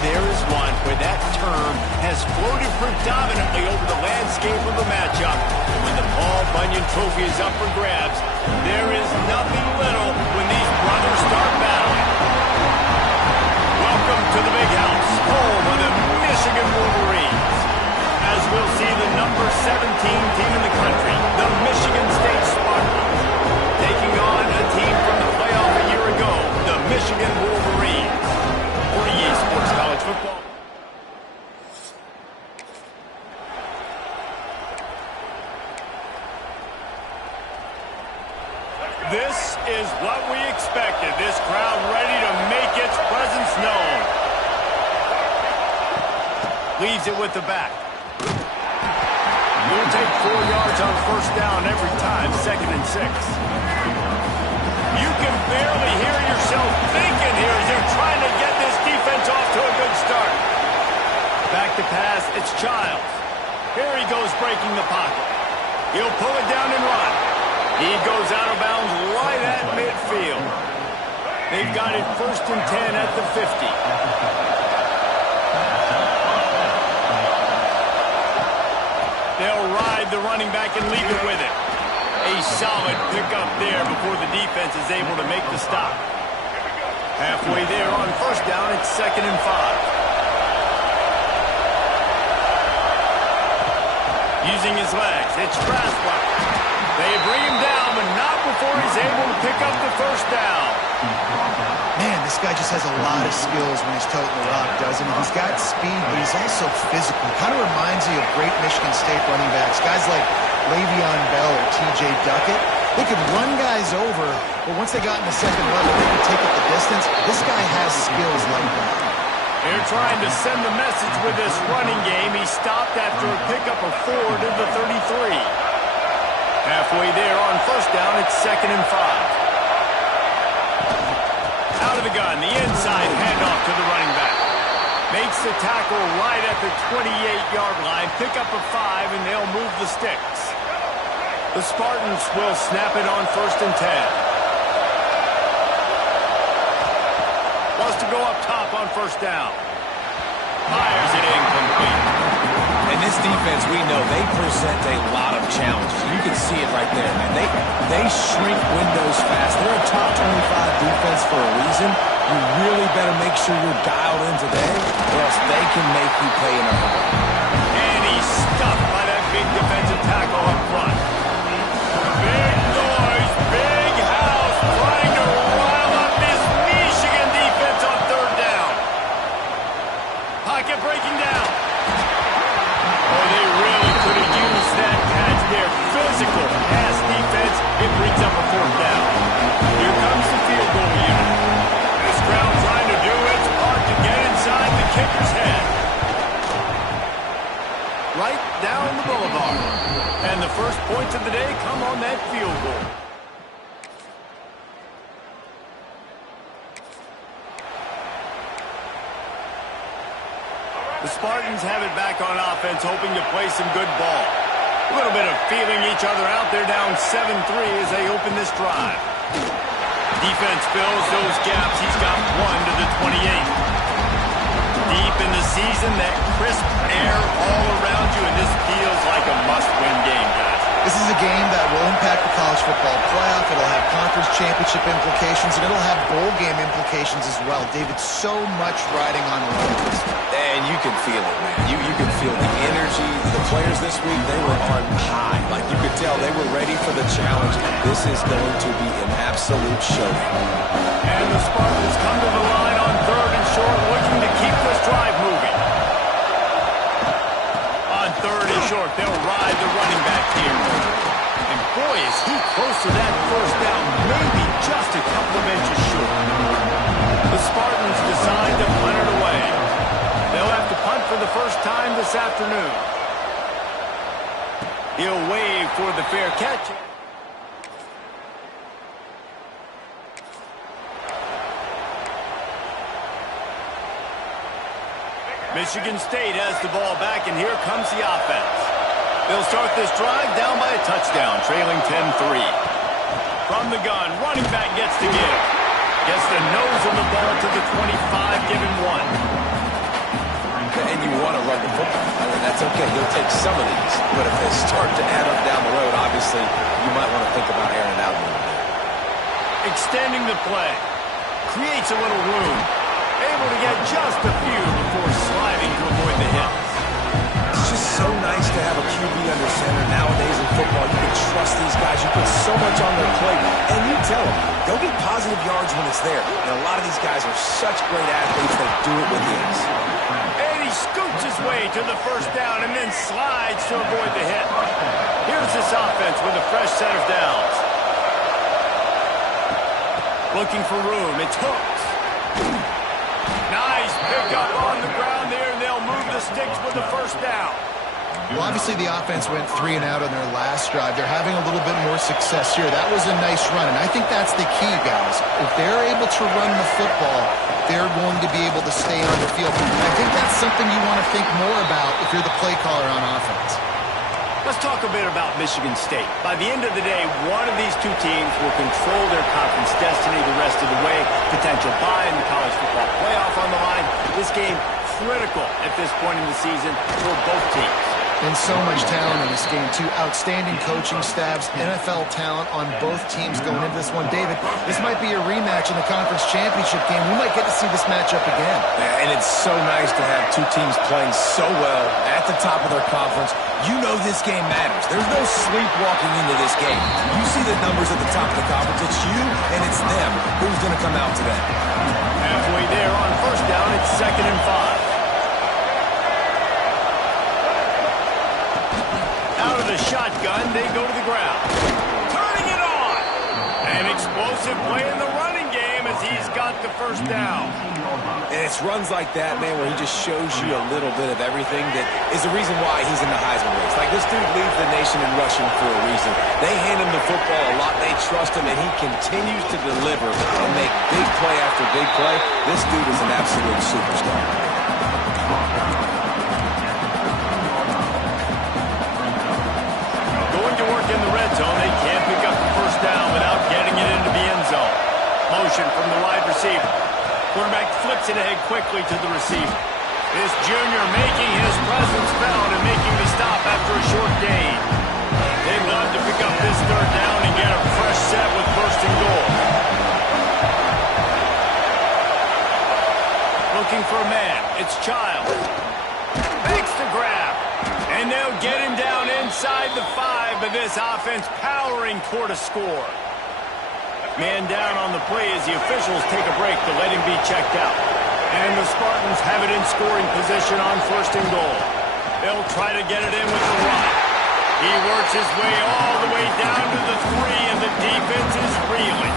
there is one where that term has floated predominantly over the landscape of the matchup. When the Paul Bunyan Trophy is up for grabs, there is nothing little when these brothers start battling. Welcome to the Big House, home of the Michigan Wolverines. As we'll see the number 17 team in the country, the Michigan State Spartans, taking on a team from the playoff a year ago, the Michigan Wolverines. For EA Sports College Football. This is what we expected. This crowd ready to make its presence known. Leaves it with the back. We'll take 4 yards on first down every time, 2nd and 6. You can barely hear yourself thinking here as they're trying to get this defense off to a good start. Back to pass, it's Childs. Here he goes breaking the pocket. He'll pull it down and run. He goes out of bounds right at midfield. They've got it 1st and 10 at the 50. They'll ride the running back and leave it with it. A solid pickup there before the defense is able to make the stop. Halfway there on first down, it's 2nd and 5. Using his legs, it's Strasburg. They bring him down, but not before he's able to pick up the first down. Man, this guy just has a lot of skills when he's toting the rock, doesn't he? He's got speed, but he's also physical. Kind of reminds you of great Michigan State running backs. Guys like Le'Veon Bell or T.J. Duckett. They could run guys over, but once they got in the second level, they could take it the distance. This guy has skills like that. They're trying to send the message with this running game. He stopped after a pickup of 4 to the 33. Halfway there on first down, it's 2nd and 5. Out of the gun, the inside handoff to the running back. Makes the tackle right at the 28-yard line. Pick up a 5, and they'll move the sticks. The Spartans will snap it on 1st and 10. Wants to go up top on first down. Fires it incomplete. And this defense, we know, they present a lot of challenges. You can see it right there, man. They shrink windows fast. They're a top 25 defense for a reason. You really better make sure you're dialed in today, or else they can make you pay in a hurry. And he's stuffed by that big defensive tackle up front. Big noise, big house, trying to rile up this Michigan defense on 3rd down. Pocket breaking down. Oh, they really could have used that catch there. Physical pass defense. It brings up a 4th down. Here comes the field goal unit. This crowd trying to do its part to get inside the kicker's head. Right down the boulevard. And the first points of the day come on that field goal. The Spartans have it back on offense, hoping to play some good ball. A little bit of feeling each other out. They're down 7-3 as they open this drive. Defense fills those gaps. He's got 1 to the 28. Deep in the season, that crisp air all around you, and this feels like a must-win game, guys. This is a game that will impact the college football playoff. It'll have conference championship implications, and it'll have bowl game implications as well. David, so much riding on the line. And you can feel it, man. You can feel the energy. The players this week, they were on high. Like you could tell, they were ready for the challenge. This is going to be an absolute showdown. And the Spartans come to the line on 3rd and short, looking to keep this drive moving. On 3rd and short, they'll ride the running back here. And boy, is he close to that first down, maybe just a couple of inches short. The Spartans decide to punt it away. They'll have to punt for the first time this afternoon. He'll wave for the fair catch. Michigan State has the ball back, and here comes the offense. They'll start this drive down by a touchdown, trailing 10-3. From the gun, running back gets to give. Gets the nose of the ball to the 25, giving 1. run the football. I mean, that's okay. You'll take some of these. But if they start to add up down the road, obviously, you might want to think about airing it out a little bit. Extending the play. Creates a little room. Able to get just a few before sliding to avoid the hit. It's just so nice to have a QB under center. Nowadays in football, you can trust these guys. You put so much on their plate. And you tell them, go get positive yards when it's there. And a lot of these guys are such great athletes. They do it with ease. And he scoots his way to the first down and then slides to avoid the hit. Here's this offense with a fresh set of downs. Looking for room. It's Hooks. Nice pickup on the ground there, and they'll move the sticks with the first down. Well, obviously the offense went 3 and out on their last drive. They're having a little bit more success here. That was a nice run, and I think that's the key, guys. If they're able to run the football, they're going to be able to stay on the field. I think that's something you want to think more about if you're the play caller on offense. Let's talk a bit about Michigan State. By the end of the day, one of these two teams will control their conference destiny the rest of the way. Potential bye in the college football playoff on the line. This game critical at this point in the season for both teams. And so much talent in this game, too. Outstanding coaching staffs, NFL talent on both teams going into this one. David, this might be a rematch in the conference championship game. We might get to see this matchup again. Yeah, and it's so nice to have two teams playing so well at the top of their conference. You know this game matters. There's no sleepwalking into this game. You see the numbers at the top of the conference. It's you and it's them. Who's going to come out today? Halfway there on first down, it's 2nd and 5. Out of the shotgun, they go to the ground. Turning it on! An explosive play in the running game as he's got the first down. And it's runs like that, man, where he just shows you a little bit of everything that is the reason why he's in the Heisman race. Like, this dude leads the nation in rushing for a reason. They hand him the football a lot. They trust him, and he continues to deliver and make big play after big play. This dude is an absolute superstar. In the red zone, they can't pick up the first down without getting it into the end zone. Motion from the wide receiver. Quarterback flips it ahead quickly to the receiver. This junior making his presence felt and making the stop after a short gain. They'd love to pick up this third down and get a fresh set with first and goal. Looking for a man. It's Childs. Makes the grab. And they'll get him down inside the 5, but this offense powering toward a score. Man down on the play as the officials take a break to let him be checked out. And the Spartans have it in scoring position on first and goal. They'll try to get it in with the run. He works his way all the way down to the 3, and the defense is reeling.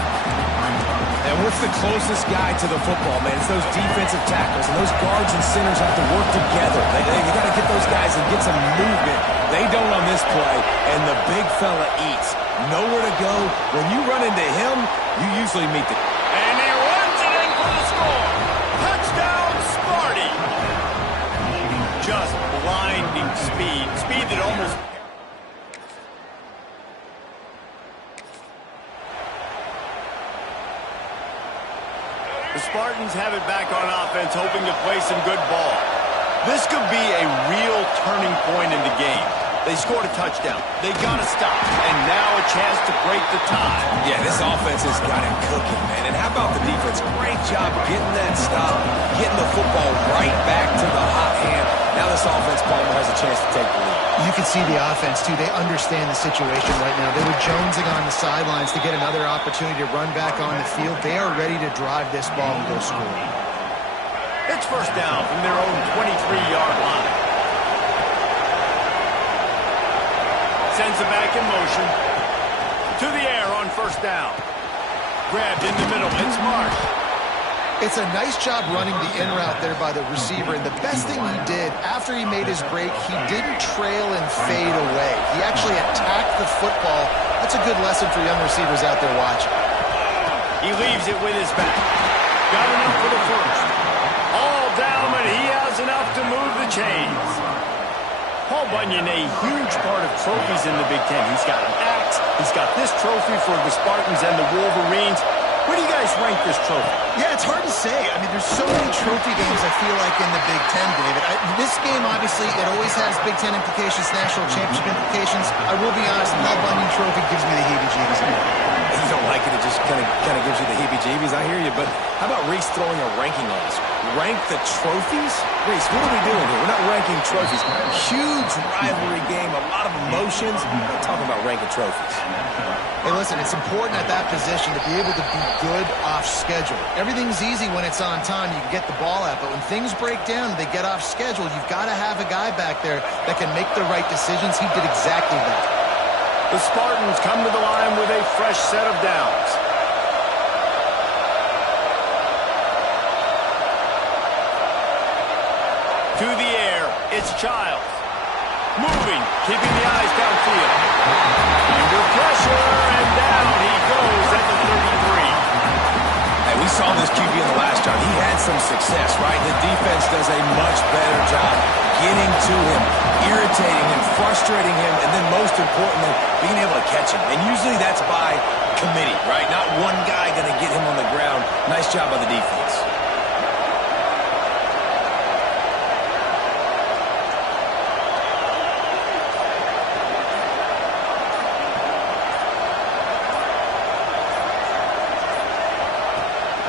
And what's the closest guy to the football, man? It's those defensive tackles, and those guards and centers have to work together. They got to get those guys and get some movement. They don't on this play, and the big fella eats. Nowhere to go. When you run into him, you usually meet the... And he runs it in for the score. Touchdown, Sparty. Just blinding speed. Speed that almost... The Spartans have it back on offense, hoping to play some good ball. This could be a real turning point in the game. They scored a touchdown. They got to stop. And now a chance to break the tie. Yeah, this offense has got him cooking, man. And how about the defense? Great job getting that stop, getting the football right back to the hot hand. Now this offense, Palmer, has a chance to take the lead. You can see the offense, too. They understand the situation right now. They were jonesing on the sidelines to get another opportunity to run back on the field. They are ready to drive this ball and go score. It's first down from their own 23-yard line. Sends it back in motion. To the air on first down. Grabbed in the middle. It's Marsh. It's a nice job running the in route there by the receiver, and the best thing he did after he made his break, he didn't trail and fade away. He actually attacked the football. That's a good lesson for young receivers out there watching. He leaves it with his back. Got enough for the first. All down, but he has enough to move the chains. Paul Bunyan, a huge part of trophies in the Big Ten. He's got an axe. He's got this trophy for the Spartans and the Wolverines. What do you guys guys rank this trophy? Yeah, it's hard to say. I mean, there's so many trophy games, I feel like, in the Big Ten, David. This game, obviously, it always has Big Ten implications, national championship implications. I will be honest, the Paul Bunyan Trophy gives me the heebie-jeebies. You don't like it, it just kind of gives you the heebie-jeebies. I hear you, but how about Reese throwing a ranking on us? Rank the trophies? Reese, what are we doing here? We're not ranking trophies. Huge rivalry game, a lot of emotions. We're not talking about ranking trophies. Hey, listen, it's important at that position to be able to be good off schedule. Everything's easy when it's on time. You can get the ball out, but when things break down and they get off schedule, you've got to have a guy back there that can make the right decisions. He did exactly that. The Spartans come to the line with a fresh set of downs. To the air, it's Childs. Moving, keeping the eyes downfield. Under pressure, and down he goes at the 33. Hey, we saw this QB in the last drive. He had some success, right? The defense does a much better job getting to him, irritating him, frustrating him, and then most importantly, being able to catch him. And usually that's by committee, right? Not one guy going to get him on the ground. Nice job by the defense.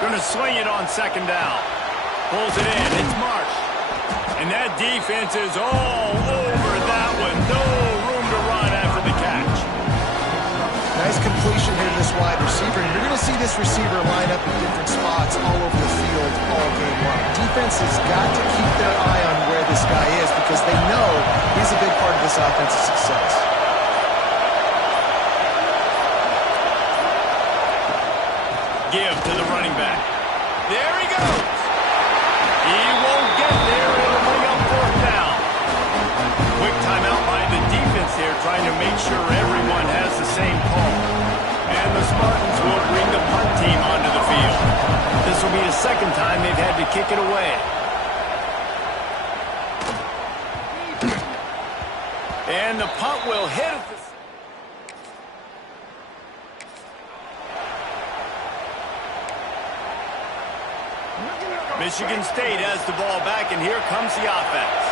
Going to swing it on second down. Pulls it in. It's Marsh. And that defense is all over that one. No room to run after the catch. Nice completion here to this wide receiver. And you're going to see this receiver line up in different spots all over the field all game long. Defense has got to keep their eye on where this guy is because they know he's a big part of this offense's success. Give to the running back. There he goes. He won't get there. It'll bring up fourth down. Quick timeout by the defense here, trying to make sure everyone has the same call. And the Spartans will bring the punt team onto the field. This will be the second time they've had to kick it away. And the punt will hit at the... Michigan State has the ball back, and here comes the offense.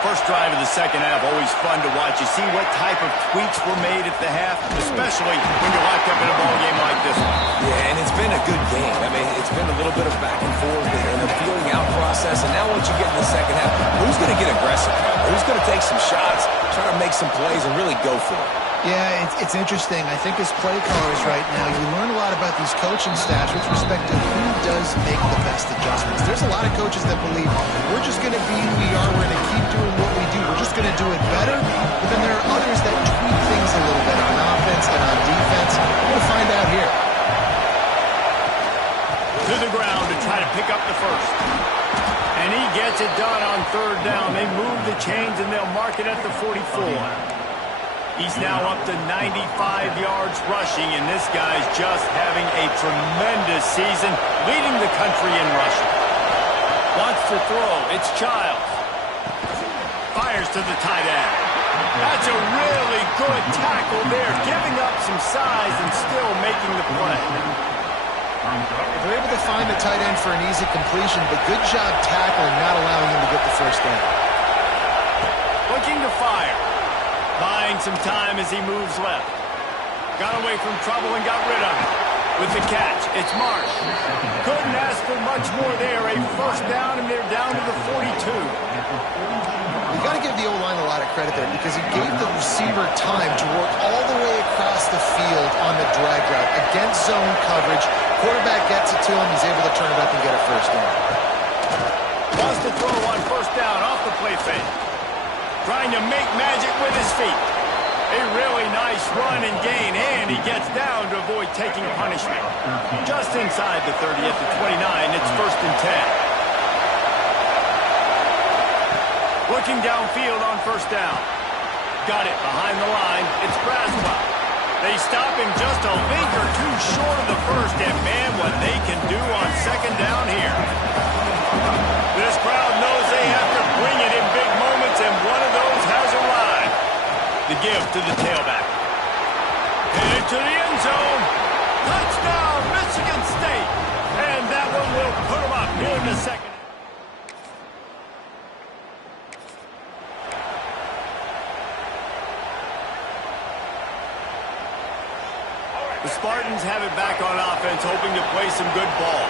First drive of the second half, always fun to watch. You see what type of tweaks were made at the half, especially when you're locked up in a ball game like this one. Yeah, and it's been a good game. I mean, it's been a little bit of back and forth and a feeling out process, and now once you get in the second half, who's going to get aggressive? Who's going to take some shots, try to make some plays, and really go for it? Yeah, it's interesting. I think as play callers right now, you learn a lot about these coaching staffs with respect to who does make the best adjustments. There's a lot of coaches that believe we're just going to be who we are. We're going to keep doing what we do. We're just going to do it better. But then there are others that tweak things a little bit on offense and on defense. We're going to find out here. To the ground to try to pick up the first. And he gets it done on third down. They move the chains, and they'll mark it at the 44. He's now up to 95 yards rushing, and this guy's just having a tremendous season, leading the country in rushing. Wants to throw. It's Childs. Fires to the tight end. That's a really good tackle there, giving up some size and still making the play. They're able to find the tight end for an easy completion, but good job tackling, not allowing him to get the first down. Looking to fire. Buying some time as he moves left. Got away from trouble and got rid of it. With the catch, it's Marsh. Couldn't ask for much more there. A first down, and they're down to the 42. You got to give the O-line a lot of credit there because he gave the receiver time to work all the way across the field on the drag route against zone coverage. Quarterback gets it to him. He's able to turn it up and get a first down. Wants to throw on first down off the play fake. Trying to make magic with his feet. A really nice run and gain, and he gets down to avoid taking punishment. Just inside the 30 at the 29, it's first and 10. Looking downfield on first down. Got it behind the line. It's Braswell. They stop him just a link or two short of the first, and man, what they can do on second down here. This crowd knows they have to bring it in big moments, and one of those has arrived. The give to the tailback. Headed to the end zone. Touchdown, Michigan State. The Spartans have it back on offense, hoping to play some good ball.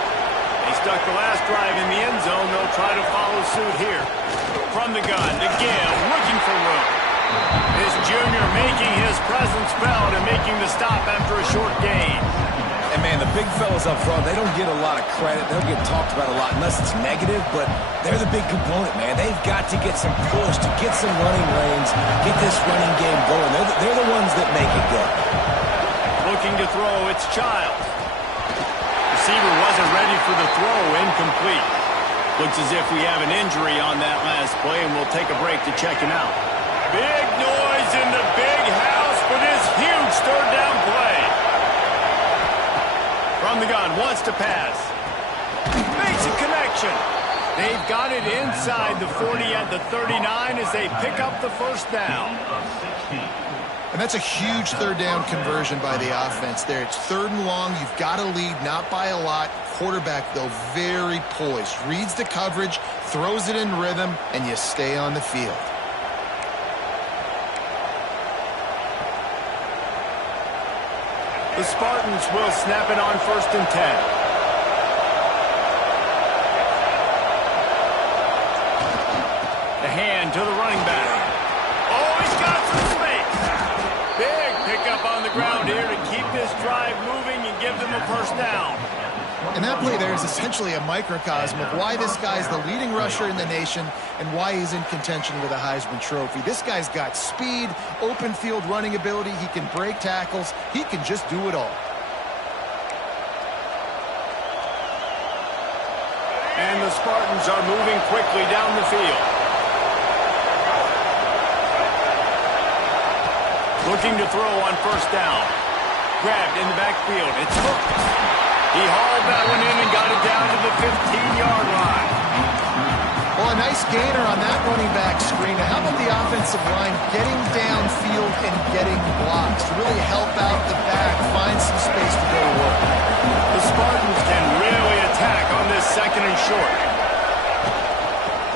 They stuck the last drive in the end zone. They'll try to follow suit here. From the gun, to Gill, looking for room. This junior making his presence felt and making the stop after a short gain. And, man, the big fellas up front, they don't get a lot of credit. They don't get talked about a lot unless it's negative, but they're the big component, man. They've got to get some push, to get some running lanes, get this running game going. They're the ones that make it go. Looking to throw, it's Childs. Receiver wasn't ready for the throw, incomplete. Looks as if we have an injury on that last play, and we'll take a break to check him out. Big noise in the big house for this huge third down play. From the gun, wants to pass. Makes a connection. They've got it inside the 40 at the 39 as they pick up the first down. And that's a huge third down conversion by the offense there. It's 3rd and long. You've got to lead, not by a lot. Quarterback, though, very poised. Reads the coverage, throws it in rhythm, and you stay on the field. The Spartans will snap it on 1st and 10. The hand to the running back. Oh, he's got some space. Big pickup on the ground here to keep this drive moving and give them a first down. And that play there is essentially a microcosm of why this guy's the leading rusher in the nation and why he's in contention with a Heisman Trophy. This guy's got speed, open field running ability. He can break tackles. He can just do it all. And the Spartans are moving quickly down the field. Looking to throw on 1st down. Grabbed in the backfield. It's hooked. He hauled that one in and got it down to the 15-yard line. Well, a nice gainer on that running back screen. Now, how about the offensive line getting downfield and getting blocks to really help out the back, find some space to go to work? The Spartans can really attack on this 2nd and short.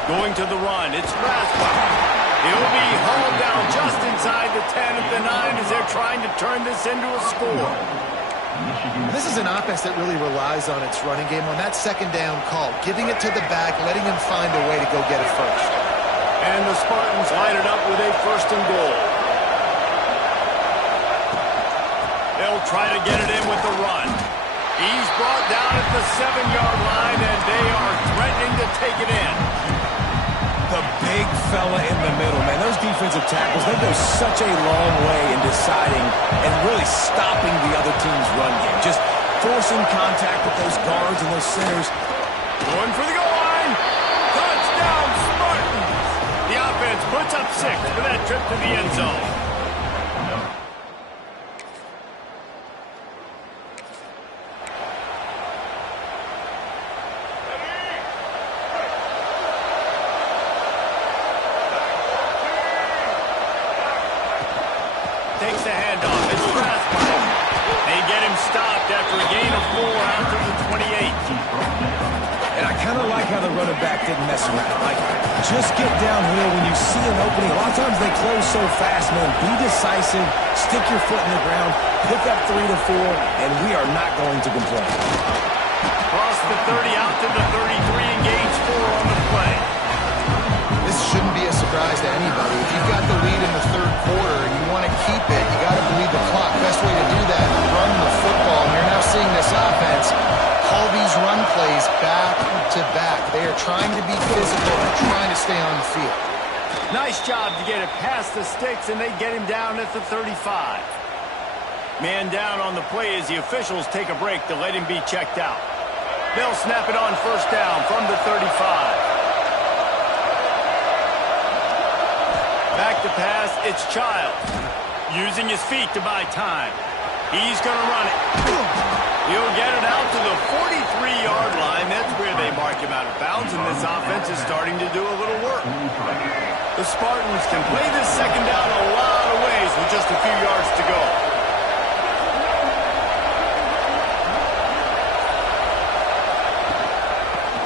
Going to the run, it's Rasmussen. He'll be hauled down just inside the 10 at the 9 as they're trying to turn this into a score. This is an offense that really relies on its running game on that 2nd down call, giving it to the back, letting him find a way to go get it first. And the Spartans line it up with a 1st and goal. They'll try to get it in with the run. He's brought down at the 7-yard line, and they are threatening to take it in. The big fella in the middle, man. Those defensive tackles, they go such a long way in deciding and really stopping the other team's run game. Just forcing contact with those guards and those centers. Going for the goal line. Touchdown, Spartans. The offense puts up 6 for that trip to the end zone. Takes the handoff. It's Rasmussen. They get him stopped after a gain of 4 out to the 28. And I kind of like how the running back didn't mess around. Like, just get downhill when you see an opening. A lot of times they close so fast, man. Be decisive, stick your foot in the ground, pick up 3 to 4, and we are not going to complain. Cross the 30 out to the 33 and gains 4 on the play. This shouldn't be a surprise to anybody. If you've got the lead in the 3rd quarter and you want to keep it, you got to bleed the clock. Best way to do that, run the football. And you're now seeing this offense call these run plays back to back. They are trying to be physical and trying to stay on the field. Nice job to get it past the sticks, and they get him down at the 35. Man down on the play as the officials take a break to let him be checked out. They'll snap it on 1st down from the 35. Back to pass, it's Childs. Using his feet to buy time. He's going to run it. He'll get it out to the 43-yard line. That's where they mark him out of bounds, and this offense is starting to do a little work. The Spartans can play this 2nd down a lot of ways with just a few yards to go.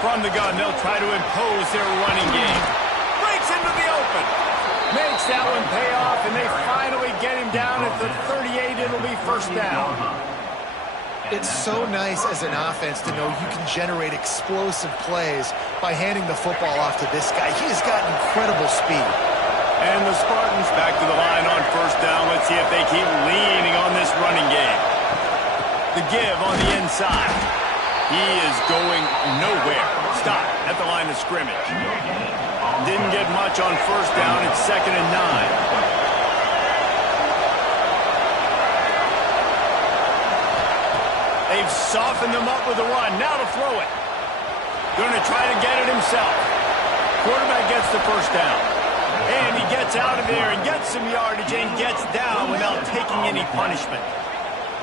From the gun, they'll try to impose their running game. Breaks into the open. Makes that one pay off, and they finally get him down at the 38. It'll be 1st down. It's so nice as an offense to know you can generate explosive plays by handing the football off to this guy. He has got incredible speed. And the Spartans back to the line on first down. Let's see if they keep leaning on this running game. The give on the inside. He is going nowhere. Stop at the line of scrimmage. Didn't get much on first down. It's 2nd and 9. They've softened them up with a run. Now to throw it. Going to try to get it himself. Quarterback gets the first down. And he gets out of there and gets some yardage and gets down without taking any punishment.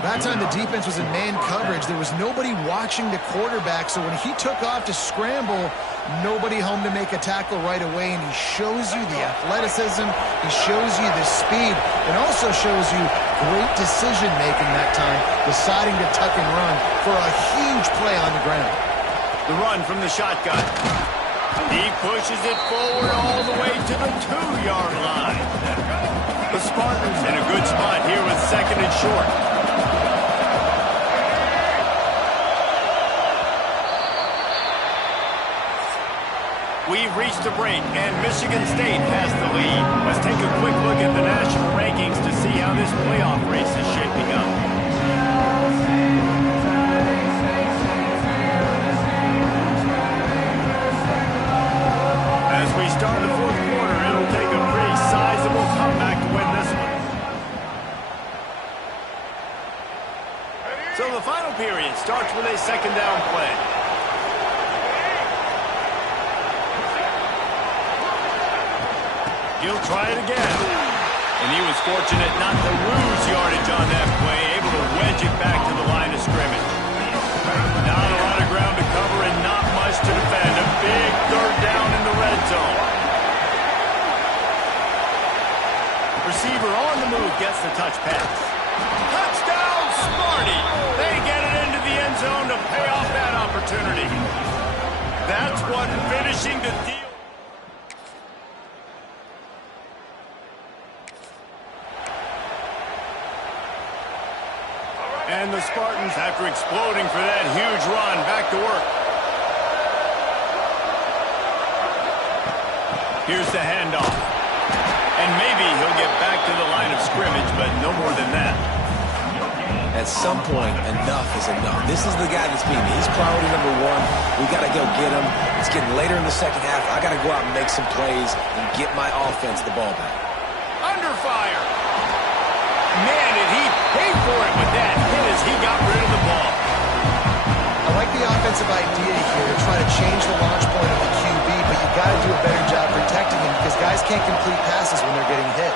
That time the defense was in man coverage. There was nobody watching the quarterback, so when he took off to scramble, nobody home to make a tackle right away, and he shows you the athleticism, he shows you the speed, and also shows you great decision-making that time, deciding to tuck and run for a huge play on the ground. The run from the shotgun. He pushes it forward all the way to the 2-yard line. The Spartans in a good spot here with 2nd and short. We've reached a break, and Michigan State has the lead. Let's take a quick look at the national rankings to see how this playoff race is shaping up. As we start the 4th quarter, it'll take a pretty sizable comeback to win this one. So the final period starts with a 2nd down play. He'll try it again. And he was fortunate not to lose yardage on that play, able to wedge it back to the line of scrimmage. Not a lot of ground to cover and not much to defend. A big 3rd down in the red zone. Receiver on the move gets the touch pass. Touchdown, Sparty! They get it into the end zone to pay off that opportunity. That's what finishing the deal. And the Spartans, after exploding for that huge run, back to work. Here's the handoff. And maybe he'll get back to the line of scrimmage, but no more than that. At some point, enough is enough. This is the guy that's beating me. He's priority number 1. We got to go get him. It's getting later in the second half. I got to go out and make some plays and get my offense the ball back. Under fire. Man, did he pay for it with that hit as he got rid of the ball. I like the offensive idea here to try to change the launch point of the QB, but you got to do a better job protecting him because guys can't complete passes when they're getting hit.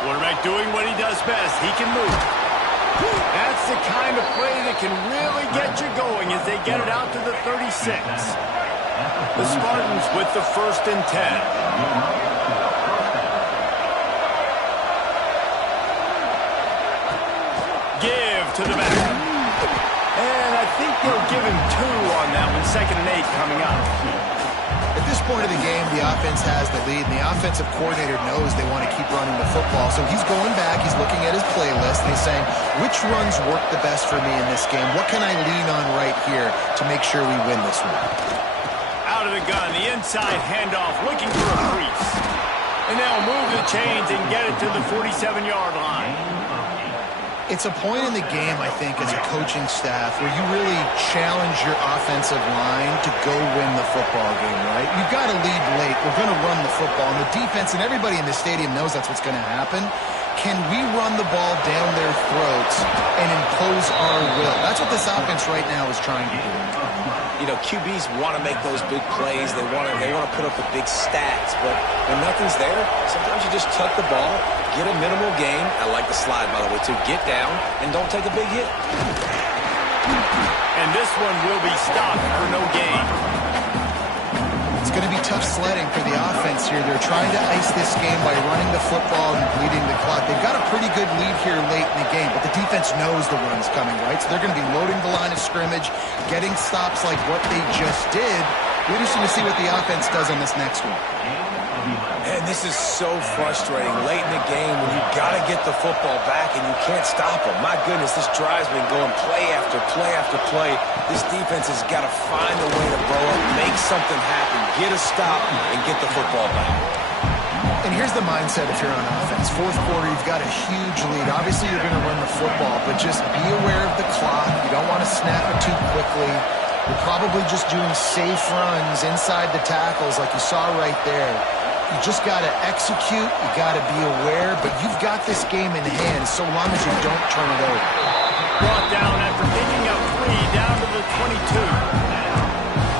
Quarterback doing what he does best. He can move. That's the kind of play that can really get you going as they get it out to the 36. The Spartans with the 1st and 10. Give to the back. And I think they'll give him 2 on that one. 2nd and 8 coming up. At this point of the game, the offense has the lead, and the offensive coordinator knows they want to keep running the football. So he's going back, he's looking at his playlist, and he's saying, which runs work the best for me in this game? What can I lean on right here to make sure we win this one? Out of the gun, the inside handoff, looking for a crease. And they'll move the chains and get it to the 47-yard line. It's a point in the game, I think, as a coaching staff where you really challenge your offensive line to go win the football game, right? You've got to lead late. We're going to run the football. And the defense and everybody in the stadium knows that's what's going to happen. Can we run the ball down their throats and impose our will? That's what this offense right now is trying to do. You know, QBs want to make those big plays. They want to put up the big stats. But when nothing's there, sometimes you just tuck the ball, get a minimal gain. I like the slide, by the way, too. Get down and don't take a big hit. And this one will be stopped for no gain. It's going to be tough sledding for the offense here. They're trying to ice this game by running the football and bleeding the clock. They've got a pretty good lead here late in the game, but the defense knows the run's coming, right? So they're going to be loading the line of scrimmage, getting stops like what they just did, Be interesting to see what the offense does on this next one. Man, this is so frustrating late in the game when you got to get the football back and you can't stop them. My goodness, this drive's been going play after play after play. This defense has got to find a way to blow up, make something happen, get a stop, and get the football back. And here's the mindset if you're on offense. Fourth quarter, you've got a huge lead. Obviously, you're going to run the football, but just be aware of the clock. You don't want to snap it too quickly. You're probably just doing safe runs inside the tackles like you saw right there. You just got to execute. You got to be aware, but you've got this game in hand so long as you don't turn it over. Brought down after picking up 3 down to the 22.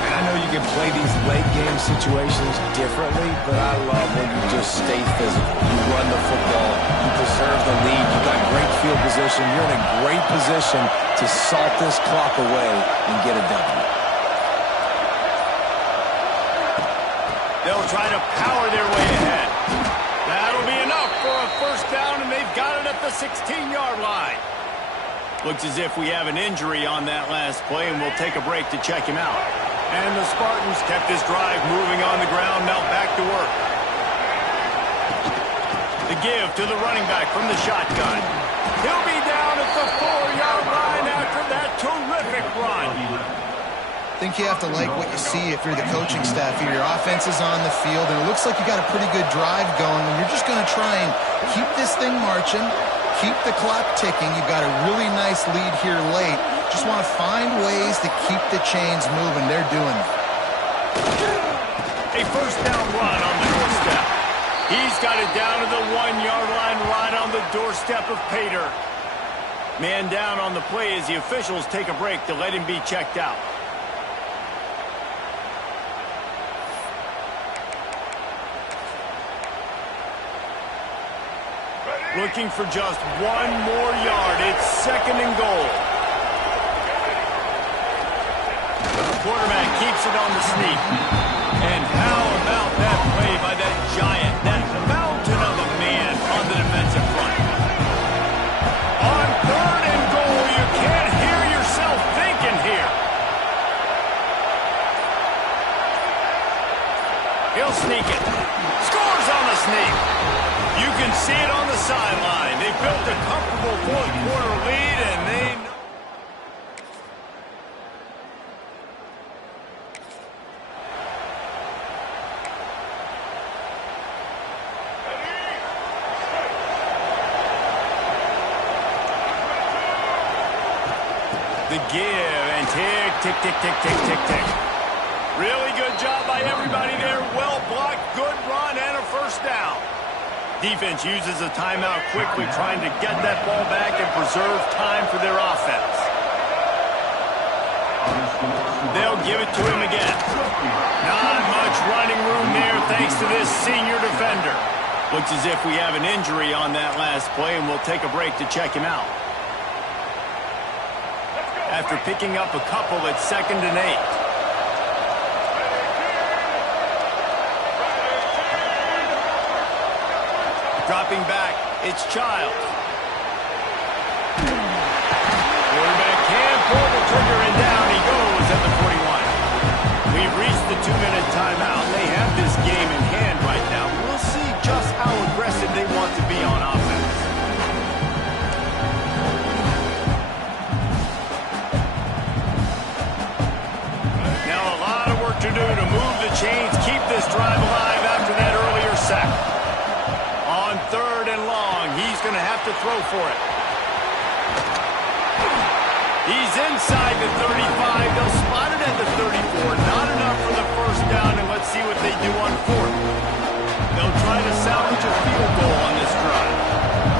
And I know you can play these late game situations differently, but I love when you just stay physical. You run the football. You preserve the lead. You got great field position. You're in a great position to salt this clock away and get a W. They'll try to power their way ahead. That'll be enough for a first down, and they've got it at the 16-yard line. Looks as if we have an injury on that last play, and we'll take a break to check him out. And the Spartans kept this drive moving on the ground, now back to work. The give to the running back from the shotgun. He'll be down at the 4-yard line after that terrific run. I think you have to like what you see if you're the coaching staff here. Your offense is on the field, and it looks like you got a pretty good drive going. And you're just going to try and keep this thing marching, keep the clock ticking. You've got a really nice lead here late. Just want to find ways to keep the chains moving. They're doing it. A first down run on the doorstep. He's got it down to the 1-yard line right on the doorstep of Pater. Man down on the play as the officials take a break to let him be checked out. Looking for just 1 more yard. It's 2nd and goal. The quarterback keeps it on the sneak. And how about that play by that giant, that mountain of a man on the defensive front? On 3rd and goal, you can't hear yourself thinking here. He'll sneak it. Scores on the sneak. You can see it on the sideline. They built a comfortable 4th quarter lead, and they know. The give, and tick, tick, tick, tick, tick, tick, tick. Really good job by everybody there. Well blocked, good run, and a first down. Defense uses a timeout quickly, trying to get that ball back and preserve time for their offense. They'll give it to him again. Not much running room there thanks to this senior defender. Looks as if we have an injury on that last play, and we'll take a break to check him out. After picking up a couple, it's 2nd and 8. Dropping back, it's Childs. Quarterback can pull the trigger, and down he goes at the 41. We've reached the 2-minute timeout. They have this game in hand right now. We'll see just how aggressive they want to be on offense. Now a lot of work to do to move the chains, keep this drive alive after that earlier sack. On 3rd and long, he's going to have to throw for it. He's inside the 35. They'll spot it at the 34. Not enough for the first down, and let's see what they do on 4th. They'll try to salvage a field goal on this drive.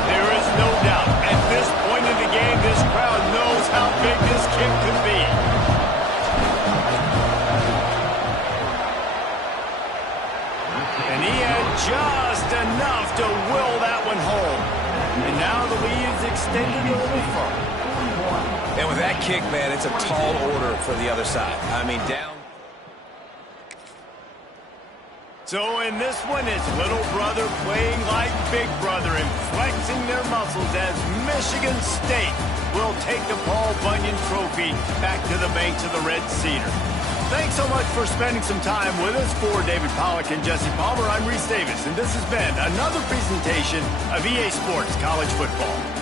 There is no doubt, at this point in the game, this crowd knows how big this kick could be. And he had just enough to will that one home. And now the lead is extended a little further. And with that kick, man, it's a tall order for the other side. I mean, down. So in this one, it's little brother playing like big brother and flexing their muscles as Michigan State will take the Paul Bunyan Trophy back to the banks of the Red Cedar. Thanks so much for spending some time with us. For David Pollack and Jesse Palmer, I'm Reese Davis, and this has been another presentation of EA Sports College Football.